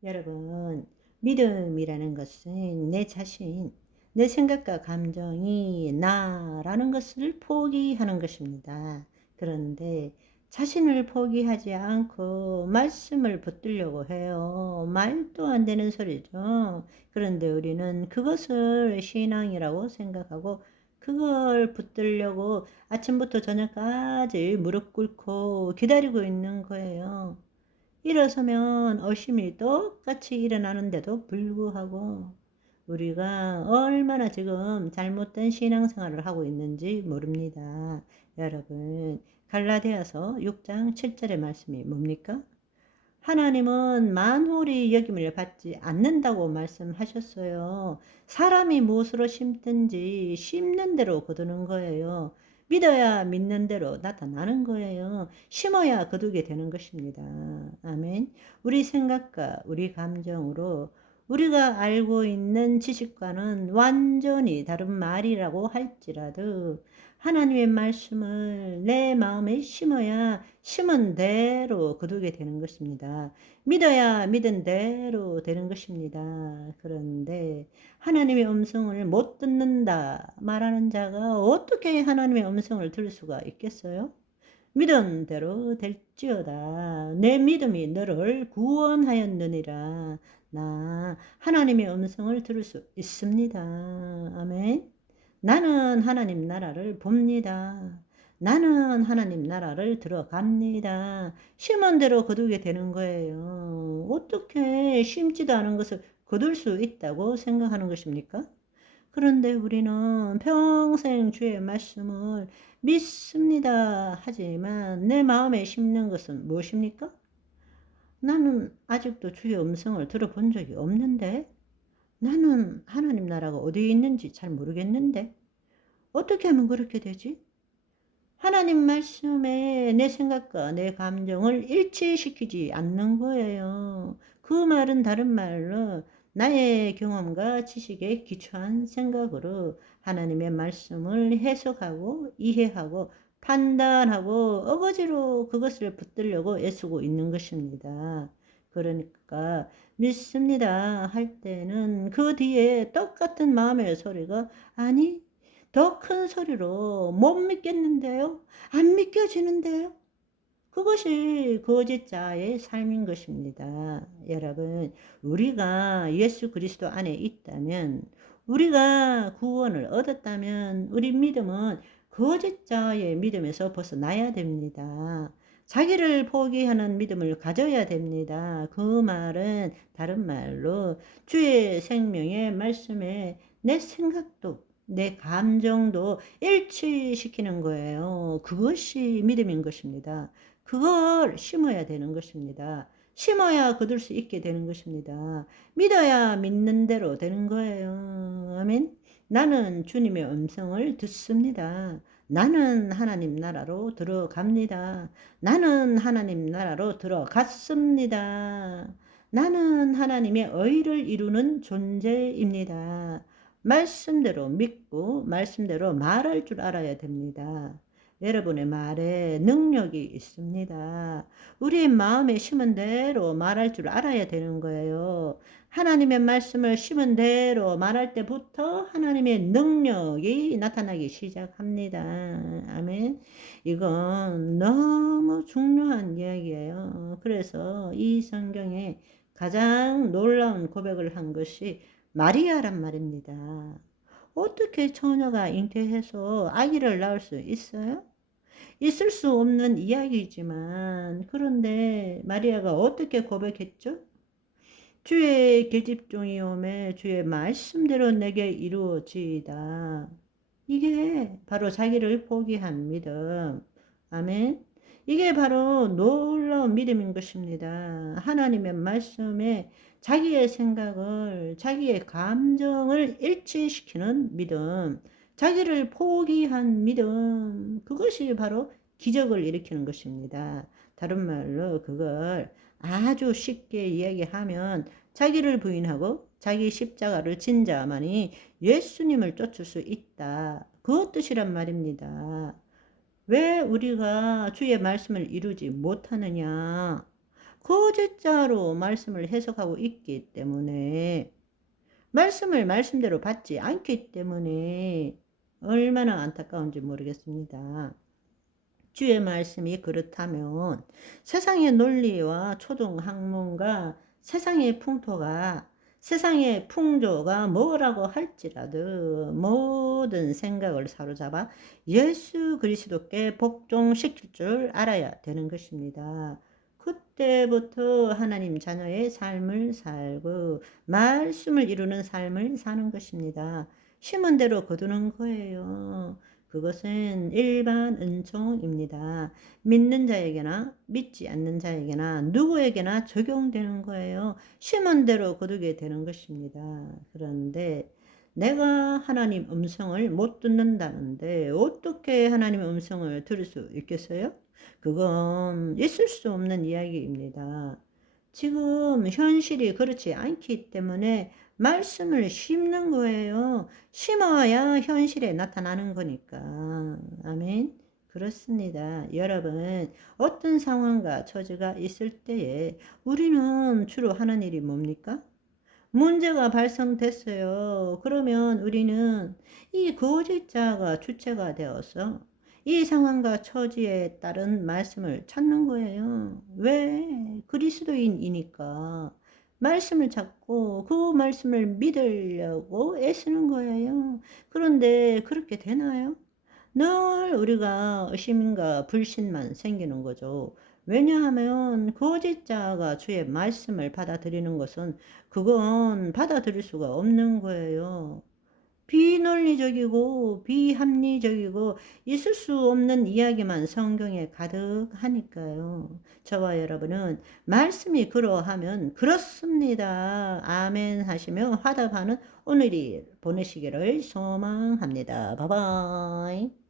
여러분, 믿음이라는 것은 내 자신, 내 생각과 감정이 나라는 것을 포기하는 것입니다. 그런데 자신을 포기하지 않고 말씀을 붙들려고 해요. 말도 안 되는 소리죠. 그런데 우리는 그것을 신앙이라고 생각하고 그걸 붙들려고 아침부터 저녁까지 무릎 꿇고 기다리고 있는 거예요. 일어서면 의심이 똑같이 일어나는데도 불구하고 우리가 얼마나 지금 잘못된 신앙생활을 하고 있는지 모릅니다. 여러분, 갈라디아서 6장 7절의 말씀이 뭡니까? 하나님은 만홀히 여김을 받지 않는다고 말씀하셨어요. 사람이 무엇으로 심든지 심는 대로 거두는 거예요. 믿어야 믿는 대로 나타나는 거예요. 심어야 거두게 되는 것입니다. 아멘. 우리 생각과 우리 감정으로 우리가 알고 있는 지식과는 완전히 다른 말이라고 할지라도 하나님의 말씀을 내 마음에 심어야 심은 대로 거두게 되는 것입니다. 믿어야 믿은 대로 되는 것입니다. 그런데 하나님의 음성을 못 듣는다 말하는 자가 어떻게 하나님의 음성을 들을 수가 있겠어요? 믿은 대로 될지어다. 내 믿음이 너를 구원하였느니라. 나 하나님의 음성을 들을 수 있습니다. 아멘. 나는 하나님 나라를 봅니다. 나는 하나님 나라를 들어갑니다. 심은 대로 거두게 되는 거예요. 어떻게 심지도 않은 것을 거둘 수 있다고 생각하는 것입니까? 그런데 우리는 평생 주의 말씀을 믿습니다. 하지만 내 마음에 심는 것은 무엇입니까? 나는 아직도 주의 음성을 들어본 적이 없는데, 나는 하나님 나라가 어디에 있는지 잘 모르겠는데, 어떻게 하면 그렇게 되지? 하나님 말씀에 내 생각과 내 감정을 일치시키지 않는 거예요. 그 말은 다른 말로 나의 경험과 지식에 기초한 생각으로 하나님의 말씀을 해석하고 이해하고 판단하고 어거지로 그것을 붙들려고 애쓰고 있는 것입니다. 그러니까 믿습니다 할 때는 그 뒤에 똑같은 마음의 소리가 아니 더 큰 소리로 못 믿겠는데요? 안 믿겨지는데요? 그것이 거짓자의 삶인 것입니다. 여러분, 우리가 예수 그리스도 안에 있다면, 우리가 구원을 얻었다면, 우리 믿음은 거짓자의 믿음에서 벗어나야 됩니다. 자기를 포기하는 믿음을 가져야 됩니다. 그 말은 다른 말로 주의 생명의 말씀에 내 생각도 내 감정도 일치시키는 거예요. 그것이 믿음인 것입니다. 그걸 심어야 되는 것입니다. 심어야 거둘 수 있게 되는 것입니다. 믿어야 믿는 대로 되는 거예요. 아멘. 나는 주님의 음성을 듣습니다. 나는 하나님 나라로 들어갑니다. 나는 하나님 나라로 들어갔습니다. 나는 하나님의 의를 이루는 존재입니다. 말씀대로 믿고 말씀대로 말할 줄 알아야 됩니다. 여러분의 말에 능력이 있습니다. 우리의 마음에 심은 대로 말할 줄 알아야 되는 거예요. 하나님의 말씀을 심은 대로 말할 때부터 하나님의 능력이 나타나기 시작합니다. 아멘. 이건 너무 중요한 이야기예요. 그래서 이 성경에 가장 놀라운 고백을 한 것이 마리아란 말입니다. 어떻게 처녀가 잉태해서 아기를 낳을 수 있어요? 있을 수 없는 이야기지만 그런데 마리아가 어떻게 고백했죠? 주의 계집종이 오매 주의 말씀대로 내게 이루어지이다. 이게 바로 자기를 포기한 믿음. 아멘. 이게 바로 놀라운 믿음인 것입니다. 하나님의 말씀에 자기의 생각을, 자기의 감정을 일치시키는 믿음. 자기를 포기한 믿음. 그것이 바로 기적을 일으키는 것입니다. 다른 말로 그걸 아주 쉽게 이야기하면 자기를 부인하고 자기 십자가를 진 자만이 예수님을 쫓을 수 있다. 그 뜻이란 말입니다. 왜 우리가 주의 말씀을 이루지 못하느냐? 거짓자로 말씀을 해석하고 있기 때문에 말씀을 말씀대로 받지 않기 때문에 얼마나 안타까운지 모르겠습니다. 주의 말씀이 그렇다면 세상의 논리와 초등학문과 세상의 풍토가 세상의 풍조가 뭐라고 할지라도 모든 생각을 사로잡아 예수 그리스도께 복종시킬 줄 알아야 되는 것입니다. 그때부터 하나님 자녀의 삶을 살고 말씀을 이루는 삶을 사는 것입니다. 심은 대로 거두는 거예요. 그것은 일반 은총입니다. 믿는 자에게나 믿지 않는 자에게나 누구에게나 적용되는 거예요. 심은 대로 거두게 되는 것입니다. 그런데 내가 하나님 음성을 못 듣는다는데 어떻게 하나님의 음성을 들을 수 있겠어요? 그건 있을 수 없는 이야기입니다. 지금 현실이 그렇지 않기 때문에 말씀을 심는 거예요. 심어야 현실에 나타나는 거니까. 아멘. 그렇습니다. 여러분, 어떤 상황과 처지가 있을 때에 우리는 주로 하는 일이 뭡니까? 문제가 발생됐어요. 그러면 우리는 이 거짓자가 주체가 되어서 이 상황과 처지에 따른 말씀을 찾는 거예요. 왜? 그리스도인이니까. 말씀을 찾고 그 말씀을 믿으려고 애쓰는 거예요. 그런데 그렇게 되나요? 늘 우리가 의심과 불신만 생기는 거죠. 왜냐하면 거짓자가 주의 말씀을 받아들이는 것은 그건 받아들일 수가 없는 거예요. 비논리적이고 비합리적이고 있을 수 없는 이야기만 성경에 가득하니까요. 저와 여러분은 말씀이 그러하면 그렇습니다. 아멘 하시며 화답하는 오늘이 보내시기를 소망합니다. 바이바이.